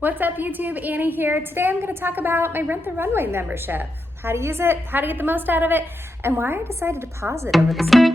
What's up YouTube, Annie here. Today I'm going to talk about my Rent the Runway membership, how to use it, how to get the most out of it, and why I decided to pause it over the summer.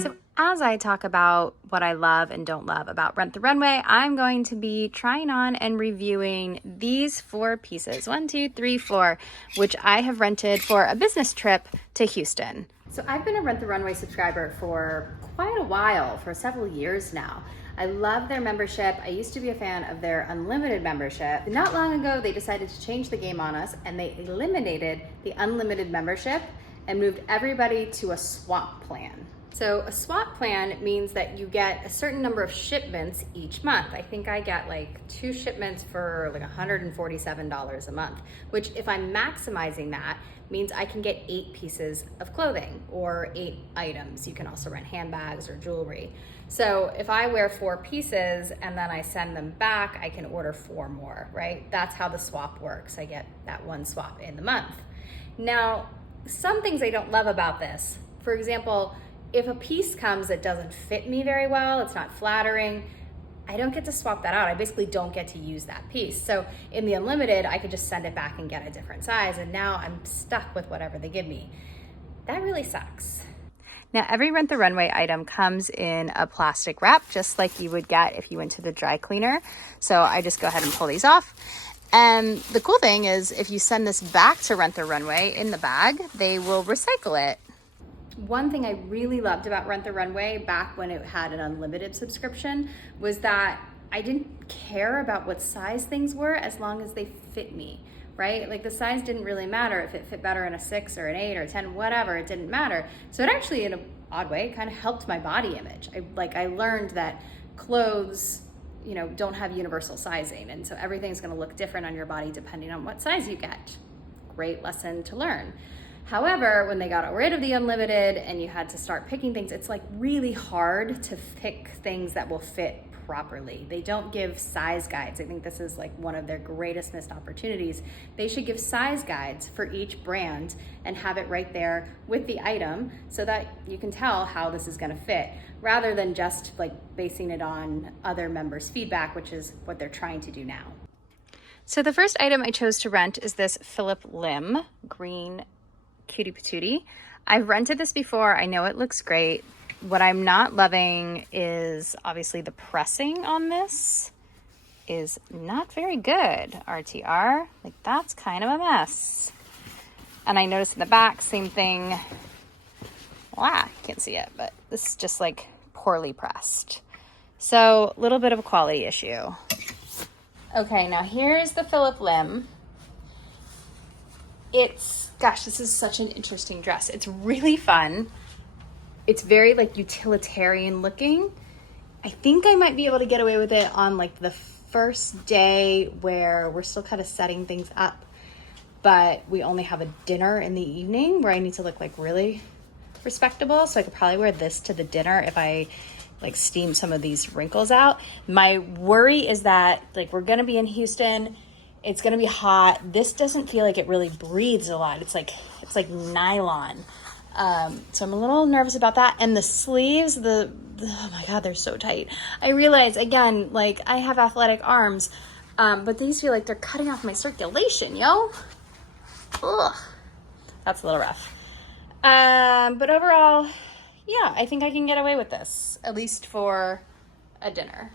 So as I talk about what I love and don't love about Rent the Runway, I'm going to be trying on and reviewing these 4 pieces, 1, 2, 3, 4, which I have rented for a business trip to Houston. So I've been a Rent the Runway subscriber for quite a while, for several years now. I love their membership. I used to be a fan of their unlimited membership. Not long ago, they decided to change the game on us and they eliminated the unlimited membership and moved everybody to a swap plan. So a swap plan means that you get a certain number of shipments each month. I think I get like 2 shipments for like $147 a month, which if I'm maximizing that, means I can get 8 pieces of clothing or 8 items. You can also rent handbags or jewelry. So if I wear 4 pieces and then I send them back, I can order 4 more, right? That's how the swap works. I get that 1 swap in the month. Now, some things I don't love about this. For example, if a piece comes that doesn't fit me very well, it's not flattering, I don't get to swap that out. I basically don't get to use that piece. So in the unlimited, I could just send it back and get a different size, and now I'm stuck with whatever they give me. That really sucks. Now, every Rent the Runway item comes in a plastic wrap, just like you would get if you went to the dry cleaner. So I just go ahead and pull these off. And the cool thing is if you send this back to Rent the Runway in the bag, they will recycle it. One thing I really loved about Rent the Runway back when it had an unlimited subscription was that I didn't care about what size things were as long as they fit me, right? Like the size didn't really matter if it fit better in a 6 or an 8 or a 10, whatever, it didn't matter. So it actually, in an odd way, kind of helped my body image. I learned that clothes, don't have universal sizing, and so everything's gonna look different on your body depending on what size you get. Great lesson to learn. However, when they got rid of the unlimited and you had to start picking things, it's like really hard to pick things that will fit properly. They don't give size guides. I think this is like one of their greatest missed opportunities. They should give size guides for each brand and have it right there with the item so that you can tell how this is gonna fit, rather than just like basing it on other members' feedback, which is what they're trying to do now. So the first item I chose to rent is this Phillip Lim green cutie patootie. I've rented this before. I know it looks great. What I'm not loving is obviously the pressing on this is not very good. RTR, like that's kind of a mess. And I noticed in the back, same thing. Can't see it, but this is just like poorly pressed. So a little bit of a quality issue. Okay, now here's the Phillip Lim. Gosh, this is such an interesting dress. It's really fun. It's very like utilitarian looking. I think I might be able to get away with it on like the first day where we're still kind of setting things up, but we only have a dinner in the evening where I need to look like really respectable. So I could probably wear this to the dinner if I like steam some of these wrinkles out. My worry is that like we're gonna be in Houston, it's gonna be hot. This doesn't feel like it really breathes a lot. It's like nylon. So I'm a little nervous about that. And the sleeves, oh my God, they're so tight. I realize again, like I have athletic arms, but these feel like they're cutting off my circulation, yo. Ugh, that's a little rough. But overall, yeah, I think I can get away with this, at least for a dinner.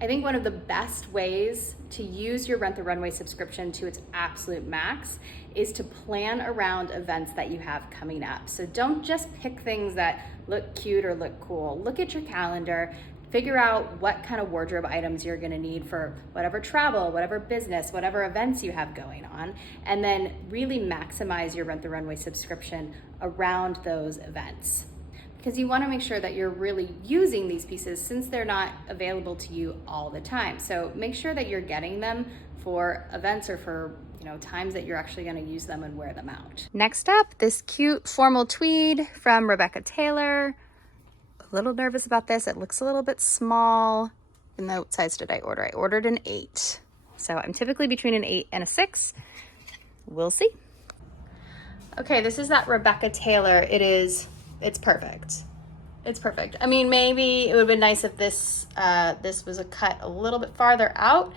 I think one of the best ways to use your Rent the Runway subscription to its absolute max is to plan around events that you have coming up. So don't just pick things that look cute or look cool. Look at your calendar, figure out what kind of wardrobe items you're gonna need for whatever travel, whatever business, whatever events you have going on, and then really maximize your Rent the Runway subscription around those events. Because you want to make sure that you're really using these pieces since they're not available to you all the time. So make sure that you're getting them for events or for times that you're actually going to use them and wear them out. Next up, this cute formal tweed from Rebecca Taylor. A little nervous about this. It looks a little bit small. And what size did I order? I ordered an 8. So I'm typically between an 8 and a 6. We'll see. Okay, this is that Rebecca Taylor. It's perfect. It's perfect. I mean, maybe it would have been nice if this this was a cut a little bit farther out,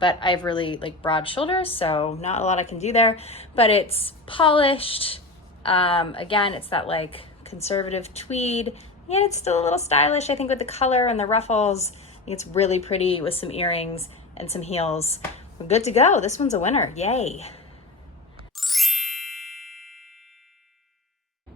but I have really like broad shoulders, so not a lot I can do there. But it's polished. Again, it's that like conservative tweed, and it's still a little stylish, I think, with the color and the ruffles. I think it's really pretty with some earrings and some heels. We're good to go. This one's a winner. Yay.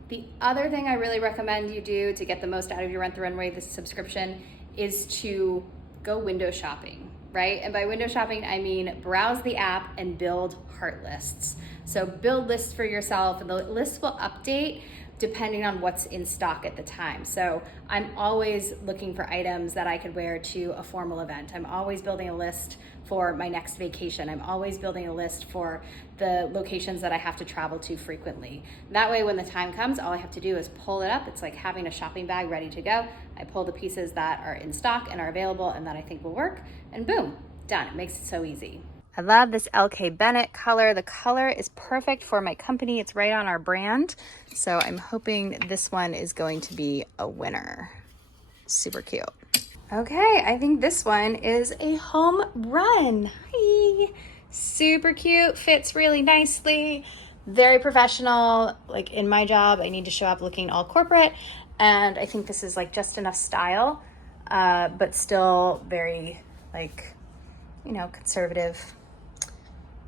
The other thing I really recommend you do to get the most out of your Rent the Runway this subscription is to go window shopping, right? And by window shopping, I mean browse the app and build heart lists. So build lists for yourself, and the lists will update depending on what's in stock at the time. So I'm always looking for items that I could wear to a formal event. I'm always building a list for my next vacation. I'm always building a list for the locations that I have to travel to frequently. That way, when the time comes, all I have to do is pull it up. It's like having a shopping bag ready to go. I pull the pieces that are in stock and are available and that I think will work, and boom, done. It makes it so easy. I love this LK Bennett color. The color is perfect for my company. It's right on our brand. So I'm hoping this one is going to be a winner. Super cute. Okay, I think this one is a home run. Hi. Super cute, fits really nicely, very professional. Like in my job, I need to show up looking all corporate. And I think this is like just enough style, but still very like, you know, conservative,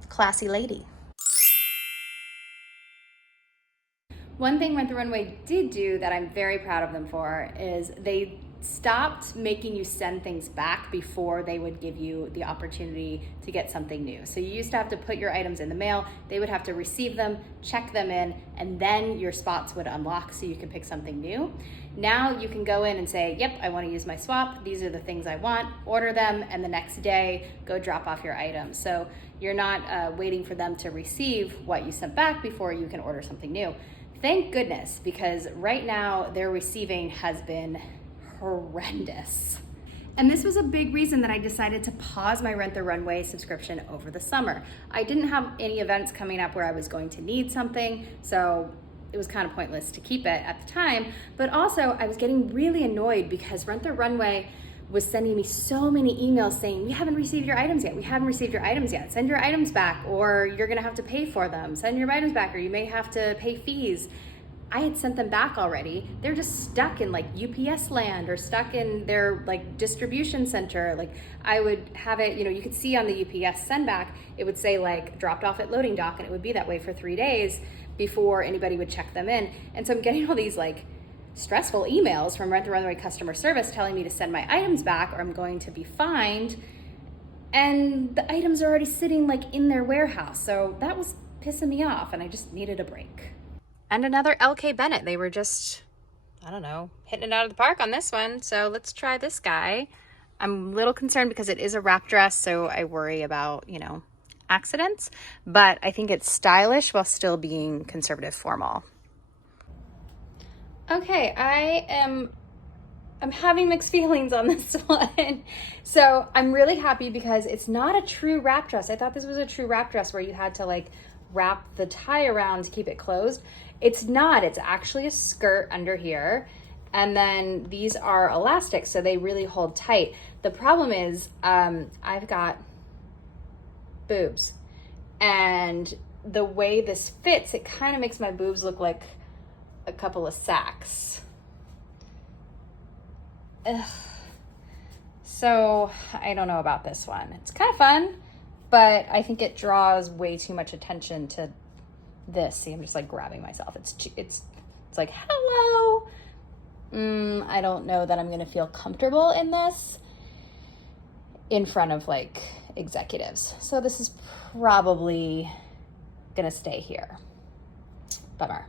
classy lady. One thing Rent the Runway did do that I'm very proud of them for is they stopped making you send things back before they would give you the opportunity to get something new. So you used to have to put your items in the mail, they would have to receive them, check them in, and then your spots would unlock so you could pick something new. Now you can go in and say, yep, I want to use my swap, these are the things I want, order them, and the next day go drop off your items. So you're not waiting for them to receive what you sent back before you can order something new. Thank goodness, because right now their receiving has been horrendous. And this was a big reason that I decided to pause my Rent the Runway subscription over the summer. I didn't have any events coming up where I was going to need something, so it was kind of pointless to keep it at the time. But also I was getting really annoyed because Rent the Runway was sending me so many emails saying, we haven't received your items yet, we haven't received your items yet, send your items back or you're gonna have to pay for them, send your items back or you may have to pay fees. I had sent them back already. They're just stuck in like UPS land or stuck in their like distribution center. Like I would have it, you know, you could see on the UPS send back, it would say like dropped off at loading dock, and it would be that way for 3 days before anybody would check them in. And so I'm getting all these like stressful emails from Rent the Runway customer service telling me to send my items back or I'm going to be fined. And the items are already sitting like in their warehouse. So that was pissing me off and I just needed a break. And another LK Bennett. They were just, I don't know, hitting it out of the park on this one. So let's try this guy. I'm a little concerned because it is a wrap dress, so I worry about, you know, accidents. But I think it's stylish while still being conservative formal. Okay, I'm having mixed feelings on this one. So I'm really happy because it's not a true wrap dress. I thought this was a true wrap dress where you had to like wrap the tie around to keep it closed. It's not, it's actually a skirt under here. And then these are elastic, so they really hold tight. The problem is I've got boobs, and the way this fits, it kind of makes my boobs look like a couple of sacks. Ugh. So I don't know about this one. It's kind of fun, but I think it draws way too much attention to this. See, I'm just like grabbing myself. It's like, hello. I don't know that I'm gonna feel comfortable in this in front of like executives. So this is probably gonna stay here. Bummer.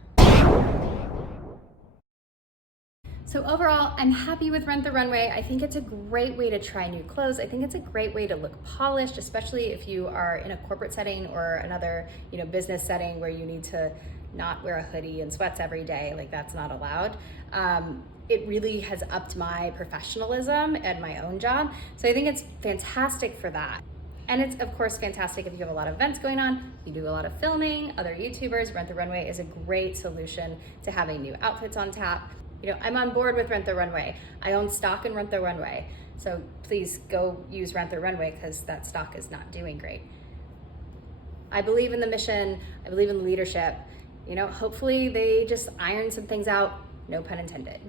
So overall, I'm happy with Rent the Runway. I think it's a great way to try new clothes. I think it's a great way to look polished, especially if you are in a corporate setting or another, you know, business setting where you need to not wear a hoodie and sweats every day. Like that's not allowed. It really has upped my professionalism at my own job. So I think it's fantastic for that. And it's of course fantastic if you have a lot of events going on, you do a lot of filming, other YouTubers. Rent the Runway is a great solution to having new outfits on tap. You know, I'm on board with Rent the Runway. I own stock in Rent the Runway. So please go use Rent the Runway because that stock is not doing great. I believe in the mission. I believe in the leadership. You know, hopefully they just iron some things out, no pun intended.